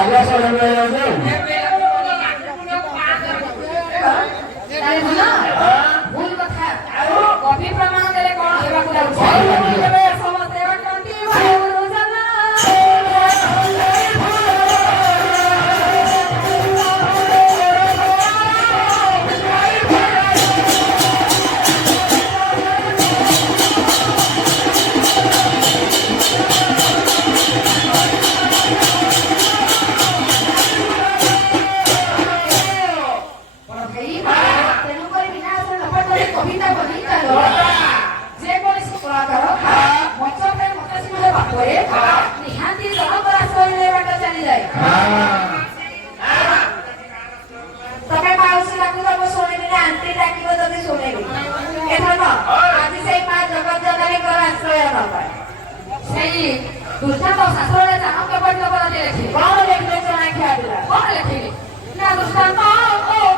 ଆଗୁଆ ସଡ଼କ ହେଇଯାଉଛୁ। ଭୁଲ କଥା କବି ପ୍ରମାଣ ଦେଲେ କଣ ହେବାକୁ ଯାଉଛି? ସମସ୍ତେ ଅଟନ୍ତି निहाती जनकर आश्रय बाट चली जाए तमे माउसी डाकू तब शुणिबे आंटी डाकिब जदि शुणिबे एथन आज से मां जगत जननीकर आश्रय नबा सेई दुष्टांत शास्त्र चाणक्य पढ़िल पर लेखि कौन लेखिले चना खिया दिला कौन लेखिले ना दुष्टांत ओ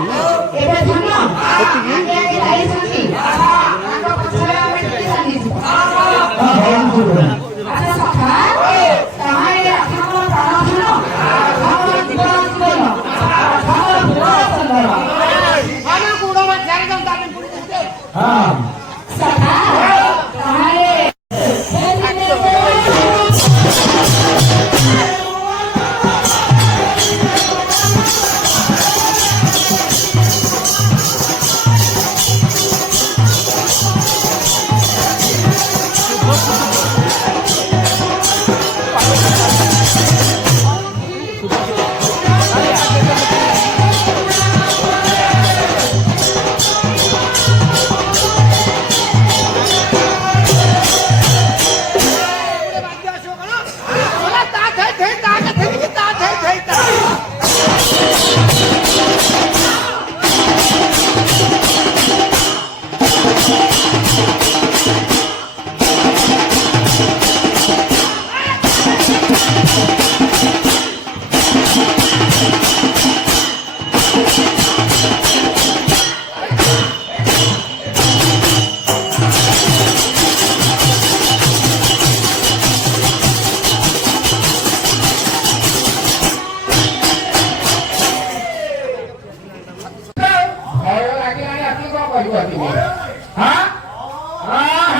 ଏବେ ଧାନ ଆଗେ ଆଗେ ଯାଇଛନ୍ତି ତାଙ୍କ ପଛରେ ଆମେ ଟିକେ ଚାଲିଛୁ ଆଚ୍ଛା ସଖା ତାହାରେ ଆପଣଙ୍କର ପ୍ରାଣ ଧାନ ଆପଣଙ୍କର ଜୀବନ ଜୀବନ ଆପଣଙ୍କର ପୁଅ ସୁନ୍ଦର ଆମେ ଗୁଡ଼ ମାଛାରେ ଜନ୍ତା ଆମେ ପୁଣି ଦେତେ ସଖା ତାହାରେ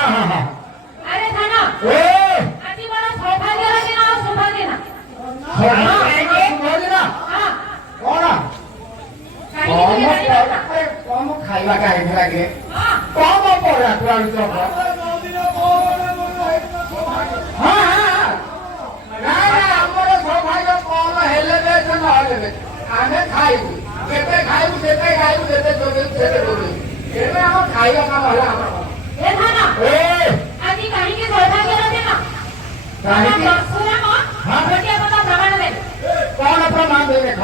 अरे थाना आजी बड़ा सौभाग्य लगे ना सौभाग्य ना खाଇବା କାହିଁକି ଲାଗେ କମ ପଡା ଆମର ସୌଭାଗ୍ୟ କମ ହେଲେ ନହେଲେ ଆମେ ଖାଇବୁ କେତେ ଖାଇବୁ ଯେତେ ଖାଇବୁ ଯେତେ ଏବେ ଆମ ଖାଇବା କାମ ହେଲା ଆମର ए थाना आजी काहींକି ସୌଭାଗ୍ୟ ଲगे ନା କାହିଁକି सुना मत बढ़िया কথা प्रमाण दे କଣ ପ୍ରମାଣ ଦେବେ ଦେଖ